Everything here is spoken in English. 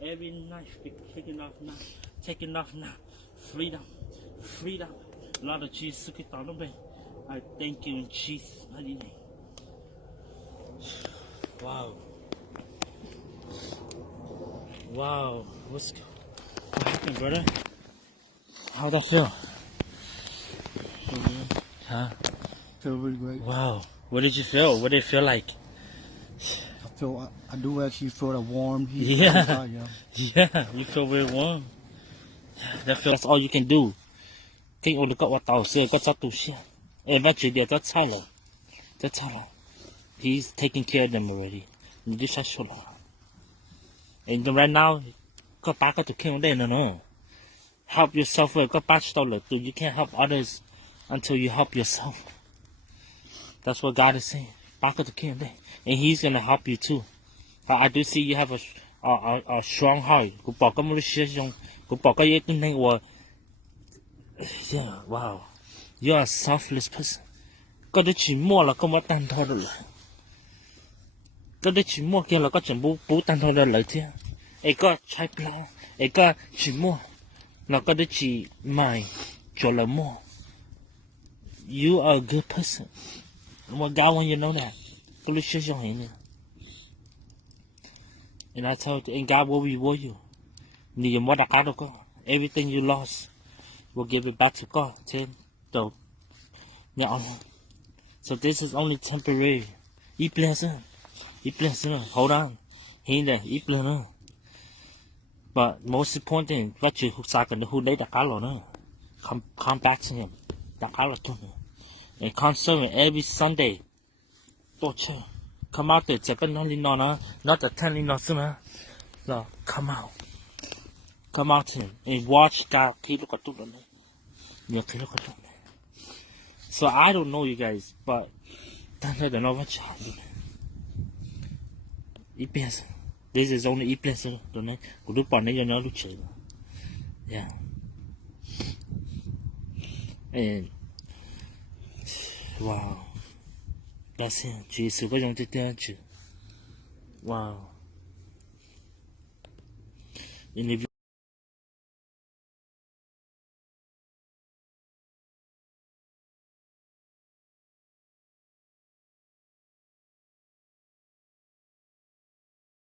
every night be taking off now, taking off now. Freedom, freedom. Lord of Jesus, I thank you in Jesus' mighty name. Wow. Wow. What happened, brother? How'd that feel? Huh? Feel really great. Wow. What did you feel? What did it feel like? I do actually feel that warm heat. Yeah. Inside, Yeah, you feel very warm. That's all you can do. Think of the what I say, got to shit. Eventually, that's all. That's all. He's taking care of them already. And right now, got back to kill them, no. Help yourself. Got back to you can't help others until you help yourself. That's what God is saying. Back to kill them, and He's gonna help you too. I do see you have a strong heart. Yeah, wow. You're a selfless person. Có đứa chỉ mua là không có tan thôi được. Có đứa chỉ mua kia là có chuyện bố tan thôi được lợi thế. Ấy có trái plau, ấy có chỉ mua là có đứa chỉ mày cho là mua. You are a good person. God want you to know that. Có lúc sẽ cho hình. And I told you, and God will reward you. Need more than God. Everything you lost, we'll give it back to God. So this is only temporary. Eat blessing. Hold on. He there. Eat blessing. But most important, what you who they the color, come back to Him. The color to Him. And concern every Sunday. Come out there. Not the 10 no, come out. Come out to Him and watch God. So I don't know you guys, but this is only yeah. And wow, that's it. Jesus, wow. And if you